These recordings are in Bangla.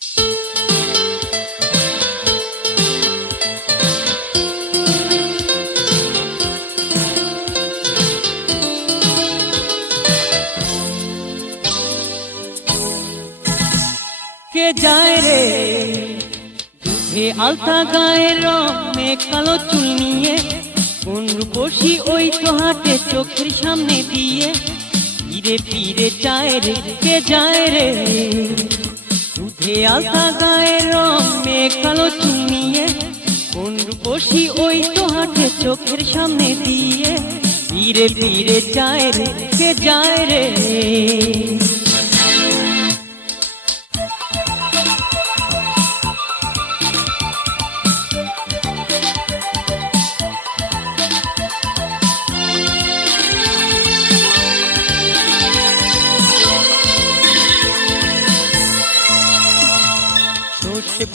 কে যায় রে দুধে আলতা গায়ের রঙে কালো চুল নিয়ে, কোন রূপসী ওই তো হাটে চোখের সামনে দিয়ে, ফিরে ফিরে চায় রে কে যায় রে দুধে আলতা গায়ের রঙে কালো চুল নিয়ে, কোন রূপসী ওই তো হাটে চোখের সামনে দিয়ে, ফিরে ফিরে চায় রে কে যায় রে।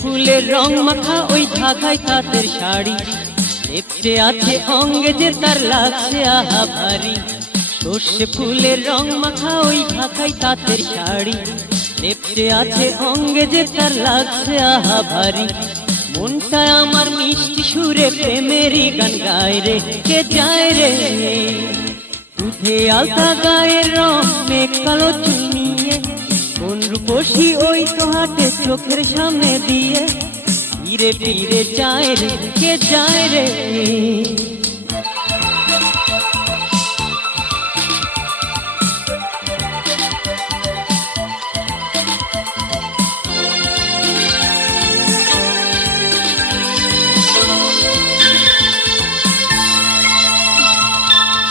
ফুলের রং মাখা ওই ঢাকায় তাঁতের শাড়ি, লেপটে আছে অঙ্গে যে তার লাগছে আহা ভারী। সর্ষে ফুলের রং মাখা ওই ঢাকায় তাঁতের শাড়ি, লেপটে আছে অঙ্গে যে তার লাগছে আহা ভারী। মনটা আমার মিষ্টি সুরে প্রেমেরই গান গায় রে কে যায় রে দুধে আলতা গায়ের রঙে কালো চুল নিয়ে, কোন রূপসী ওই তো হাটে চোখের সামনে দিয়ে, ফিরে ফিরে যায় রে কে যায় রে।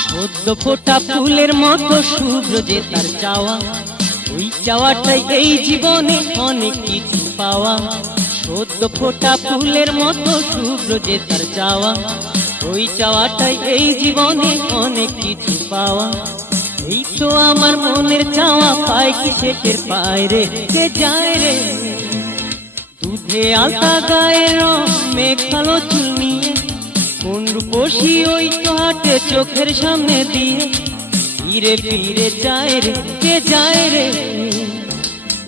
সদ্য ফোটা ফুলের মতো শুভ্র যে তার চাওয়া, ওই চাওয়াটাই এই জীবনে অনেক কিছু পাওয়া। সদ্য ফোটা ফুলের মতো শুভ্র যে তার চাওয়া, ওই চাওয়াটাই এই জীবনে অনেক কিছু পাওয়া। এই তো আমার মনের চাওয়া, পায় কি সে টের পায় রে কে যায় রে দুধে আলতা গায়ের রঙে কালো চুল নিয়ে, কোন রূপসী ওই তো হাটে চোখের সামনে দিয়ে, ফিরে ফিরে যায় রে কে যায় রে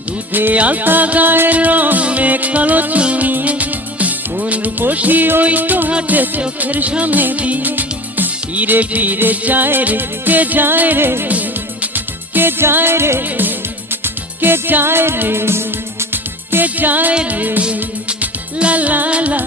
দুধে আলতা গায়ের রঙে কালো চুল নিয়ে, কোন রূপসী ওই তো হাটে চোখের সামনে দিয়ে, ফিরে ফিরে যায় রে কে যায় রে কে যায় রে কে যায় রে কে যায় রে লা লা লা।